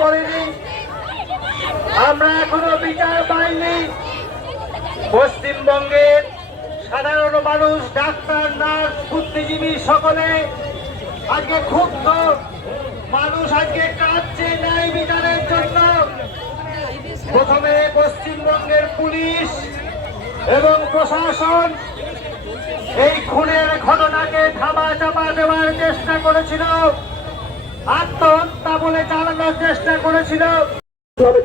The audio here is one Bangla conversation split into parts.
পড়েনি, আমরা এখনো বিচার পাইনি। পশ্চিমবঙ্গের সাধারণ মানুষ, ডাক্তার, নার্স, বুদ্ধিজীবী সকলে আজকে ক্ষুব্ধ। মানুষ আজকে কাঁদছে ন্যায় বিচারের জন্য। প্রথমে পশ্চিমবঙ্গের পুলিশ এবং প্রশাসন এই খুনের ঘটনাকে ধামা চাপা দেওয়ার চেষ্টা করেছিল, আত্মহত্যা বলে চালানোর চেষ্টা করেছিল।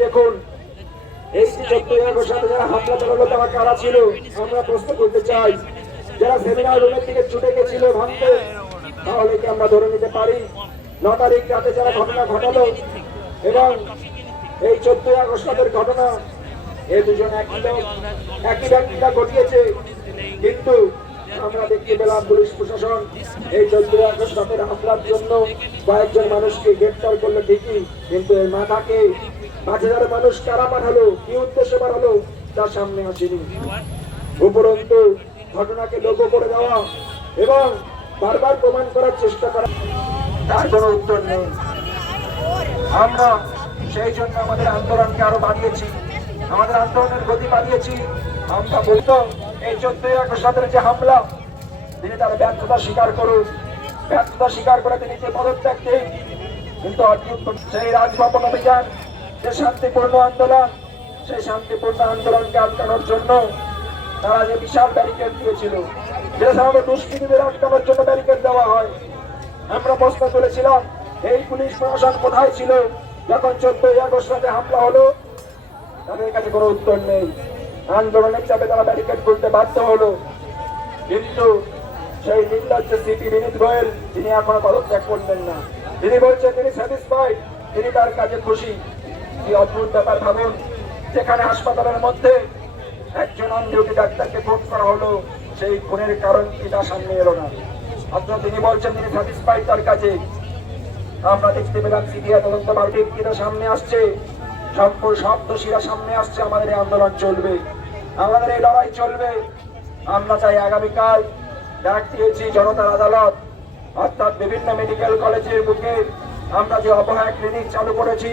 দেখুন, এই যে 14 আগস্ট সাথে যারা হামলা চালালো তারা কারা ছিল আমরা প্রশ্ন করতে চাই। যারা সেমিনার রুমের দিকে ছুটে গেছিল ভাঙতে, তাহলে কি আমরা ধরে নিতে পারি 9 তারিখ রাতে যারা ঘটনা ঘটালো এবং এই 14 আগস্ট রাতের ঘটনা, এই দুজন একই লোক, একই ব্যক্তিরা ঘটিয়েছে। কিন্তু আমরা দেখতে পেলাম পুলিশ প্রশাসন এই 14 আগস্ট রাতের হামলার জন্য কয়েকজন মানুষকে গ্রেফতার করলো ঠিকই, কিন্তু এই মাথাকে 5000 মানুষ কারা পাঠালো, কি উদ্দেশ্যে পাঠালো তার সামনে আসেনি। উপরন্তু ঘটনাকে লক্ষ্য করে দেওয়া এবং বারবার প্রমাণ করার চেষ্টা করা, তার কোনো উত্তর নেই। আমরা সেই জন্য আমাদের আন্দোলনকে আরো বাড়িয়েছি, আমাদের আন্দোলনের গতি বাড়িয়েছি। আমরা বলতো এই 14 আগস্ট রাতের যে হামলা, তিনি তার ব্যর্থতা স্বীকার করুন, ব্যর্থতা স্বীকার করে তিনি যে পদত্যাগ দেন। কিন্তু সেই রাজভবন অভিযান, যে শান্তিপূর্ণ আন্দোলন, সেই শান্তিপূর্ণ আন্দোলনকে আটকানোর জন্য তারা যে বিশাল ব্যারিকেড দিয়েছিল, যে সাধারণত দুষ্কৃতীদের আটকানোর জন্য ব্যারিকেড দেওয়া হয়, আমরা প্রশ্ন তুলেছিলাম এই পুলিশ প্রশাসন কোথায় ছিল যখন 14 আগস্ট রাতে হামলা হলো? তাদের কাছে কোনো উত্তর নেই। আন্দোলনের চাপে তারা ব্যারিকেড খুলতে বাধ্য হলো। কিন্তু সেই নির্লজ্জ সিপি বিনীত গোয়েল তিনি এখনো পদত্যাগ করলেন না। তিনি বলছেন তিনি স্যাটিসফাইড, তিনি তার কাজে খুশি। কি অদ্ভুত ব্যাপার ভাবুন, যেখানে হাসপাতালের মধ্যে একজন অন ডিউটি ডাক্তারকে খুন করা হলো, সেই খুনের কারণ কি তা সামনে এলো না। অথচ তিনি বলছেন তিনি স্যাটিসফাইড তার কাছে। আমরা দেখতে পেলাম সিবিআই তদন্ত ব্যক্তিরা সামনে আসছে, সম্পূর্ণ সব দোষীরা সামনে আসছে। আমাদের এই আন্দোলন চলবে, আমাদের এই লড়াই চলবে। আমরা চাই আগামীকাল ডাক দিয়েছি জনতার আদালত, অর্থাৎ বিভিন্ন মেডিকেল কলেজের বুকে আমরা যে অবহেলা ক্লিনিক চালু করেছি,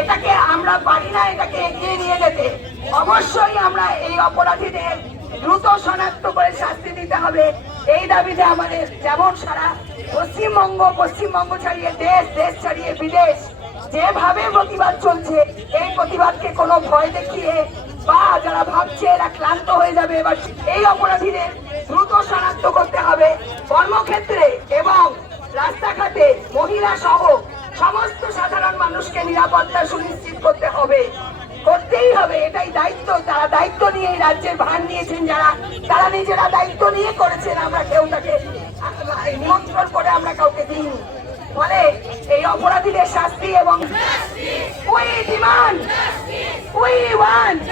এটাকে আমরা পারি না এটাকে এগিয়ে নিয়ে যেতে। অবশ্যই আমরা এই অপরাধীদের দ্রুত শনাক্ত করে শাস্তি দিতে হবে। এই দাবিতে আমাদের যেমন সারা পশ্চিমবঙ্গ ছাড়িয়ে দেশ ছাড়িয়ে বিদেশ যেভাবে প্রতিবাদ চলছে, এই প্রতিবাদকে কোনো ভয় দেখিয়ে বা যারা ভাবছে এরা ক্লান্ত হয়ে যাবে, এবার এই অপরাধীদের দ্রুত শনাক্ত করতে হবে। কর্মক্ষেত্রে এবং রাস্তাঘাটে মহিলা সহ সমস্ত সাধারণ মানুষকে নিরাপত্তা সুনিশ্চিত করতে হবে, করতেই হবে। এটাই দায়িত্ব। তারা দায়িত্ব নিয়ে এই রাজ্যের ভার নিয়েছেন, যারা তারা নিজেরা দায়িত্ব নিয়ে করেছেন। আমরা কেউ তাকে নিমন্ত্রণ করে আমরা কাউকে দিইনি। ফলে এই অপরাধীদের শাস্তি এবং we demand, we want